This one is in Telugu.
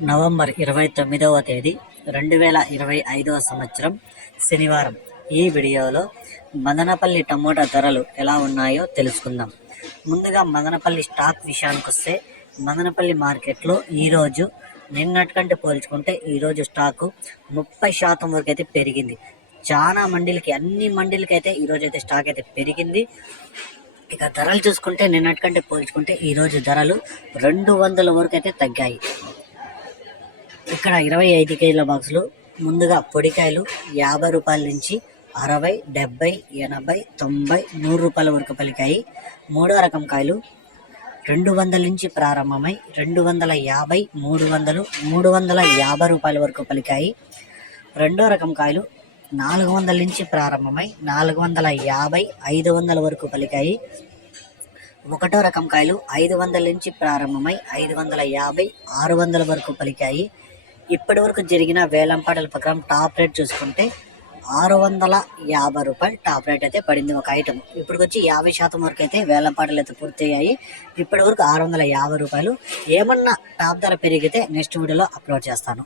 నవంబర్ ఇరవై తొమ్మిదవ తేదీ రెండు వేల ఇరవై ఐదవ సంవత్సరం శనివారం. ఈ వీడియోలో మదనపల్లి టమోటా ధరలు ఎలా ఉన్నాయో తెలుసుకుందాం. ముందుగా మదనపల్లి స్టాక్ విషయానికి వస్తే మదనపల్లి మార్కెట్లో ఈరోజు నిన్నటి కంటే పోల్చుకుంటే ఈరోజు స్టాకు ముప్పై శాతం వరకు అయితే పెరిగింది. చాలా మండీలకి అన్ని మండీలకి అయితే ఈరోజు అయితే స్టాక్ అయితే పెరిగింది. ఇక ధరలు చూసుకుంటే నిన్నటికంటే పోల్చుకుంటే ఈరోజు ధరలు రెండు వందల వరకు అయితే తగ్గాయి. ఇక్కడ ఇరవై ఐదు కేజీల బాక్సులు ముందుగా పొడికాయలు యాభై రూపాయల నుంచి అరవై డెబ్బై ఎనభై తొంభై నూరు రూపాయల వరకు పలికాయి. మూడో రకం కాయలు రెండు వందల నుంచి ప్రారంభమై రెండు వందల యాభై మూడు వందలు మూడు వందల యాభై రూపాయల వరకు పలికాయి. రెండో రకం కాయలు నాలుగు వందల నుంచి ప్రారంభమై నాలుగు వందల యాభై ఐదు వందల వరకు పలికాయి. ఒకటో రకం కాయలు ఐదు వందల నుంచి ప్రారంభమై ఐదు వందల యాభై ఆరు వందల వరకు పలికాయి. ఇప్పటి వరకు జరిగిన వేలంపాటల ప్రకారం టాప్ రేట్ చూసుకుంటే ఆరు వందల యాభై రూపాయలు టాప్ రేట్ అయితే పడింది ఒక ఐటమ్. ఇప్పుడు వచ్చి యాభై శాతం వరకు అయితే వేలంపాటలు అయితే పూర్తయ్యాయి. ఇప్పటి వరకు ఆరు వందల యాభై రూపాయలు. ఏమన్నా టాప్ ధర పెరిగితే నెక్స్ట్ వీడియోలో అప్లోడ్ చేస్తాను.